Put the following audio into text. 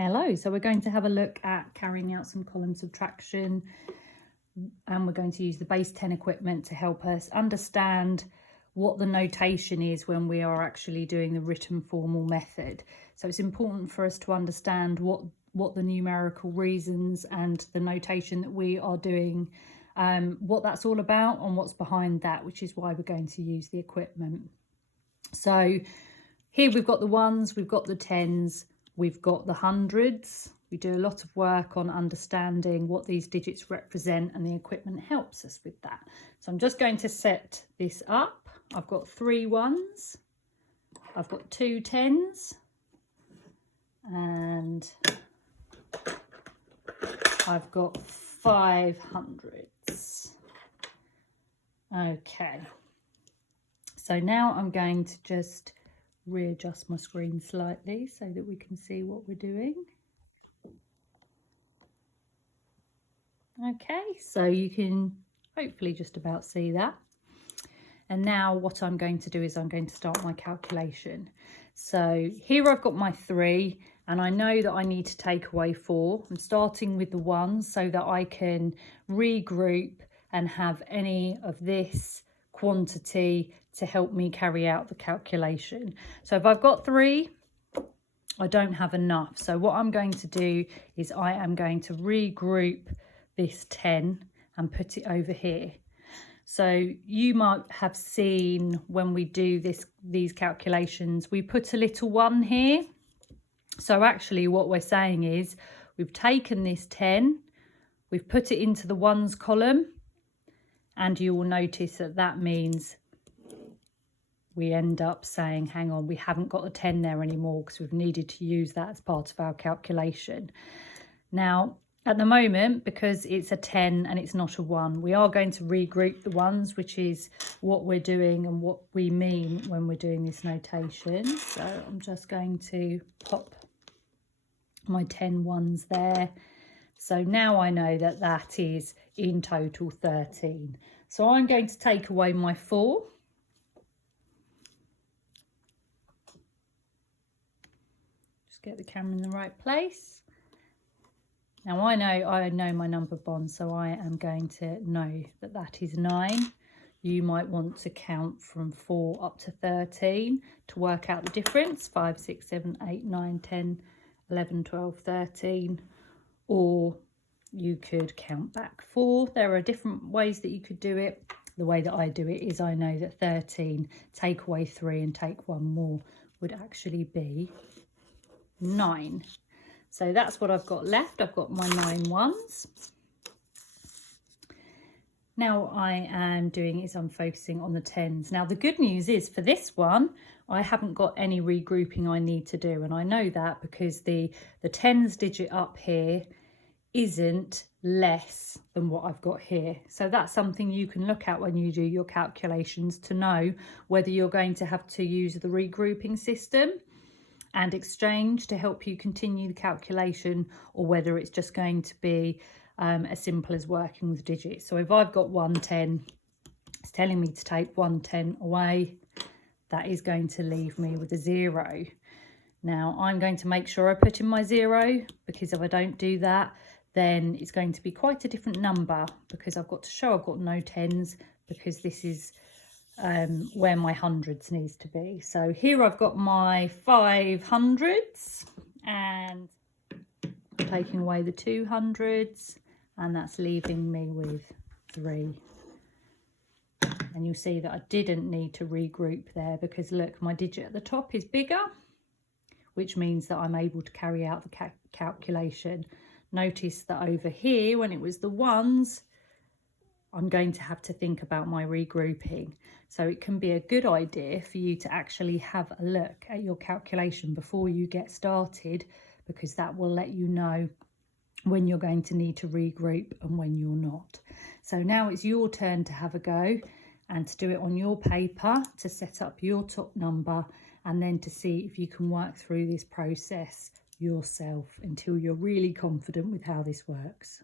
Hello, so we're going to have a look at carrying out some column subtraction, and we're going to use the base 10 equipment to help us understand what the notation is when we are actually doing the written formal method. So it's important for us to understand what the numerical reasons and the notation that we are doing, what that's all about and what's behind that, which is why we're going to use the equipment. So here we've got the ones, we've got the tens, we've got the hundreds. We do a lot of work on understanding what these digits represent, and the equipment helps us with that. So I'm just going to set this up. I've got 3 ones, I've got 2 tens, and I've got 5 hundreds. Okay, so now I'm going to just readjust my screen slightly so that we can see what we're doing. Okay, so you can hopefully just about see that. And now what I'm going to do is I'm going to start my calculation. So here I've got my 3, and I know that I need to take away 4. I'm starting with the 1 so that I can regroup and have any of this quantity to help me carry out the calculation. So if I've got 3, I don't have enough. So what I'm going to do is I am going to regroup this 10 and put it over here. So you might have seen when we do these calculations, we put a little 1 here. So actually what we're saying is we've taken this 10, we've put it into the ones column, and you will notice that that means we end up saying, hang on, we haven't got a 10 there anymore because we've needed to use that as part of our calculation. Now, at the moment, because it's a 10 and it's not a 1, we are going to regroup the ones, which is what we're doing and what we mean when we're doing this notation. So I'm just going to pop my 10 ones there. So now I know that that is in total 13. So I'm going to take away my 4. Just get the camera in the right place. Now I know my number bond, so I am going to know that that is 9. You might want to count from 4 up to 13 to work out the difference. 5, 6, 7, 8, 9, 10, 11, 12, 13. Or you could count back 4. There are different ways that you could do it. The way that I do it is I know that 13, take away 3 and take 1 more would actually be 9. So that's what I've got left. I've got my 9 ones. Now I am doing is I'm focusing on the tens. Now the good news is for this one, I haven't got any regrouping I need to do. And I know that because the tens digit up here isn't less than what I've got here. So that's something you can look at when you do your calculations to know whether you're going to have to use the regrouping system and exchange to help you continue the calculation, or whether it's just going to be as simple as working with digits. So if I've got 110, it's telling me to take 110 away. That is going to leave me with a 0. Now I'm going to make sure I put in my 0, because if I don't do that, then it's going to be quite a different number, because I've got to show I've got no tens, because this is where my hundreds needs to be. So here I've got my 500s, and I'm taking away the 200s, and that's leaving me with 3. And you'll see that I didn't need to regroup there, because look, my digit at the top is bigger, which means that I'm able to carry out the calculation. Notice that over here, when it was the ones, I'm going to have to think about my regrouping. So it can be a good idea for you to actually have a look at your calculation before you get started, because that will let you know when you're going to need to regroup and when you're not. So now it's your turn to have a go and to do it on your paper, to set up your top number, and then to see if you can work through this process yourself until you're really confident with how this works.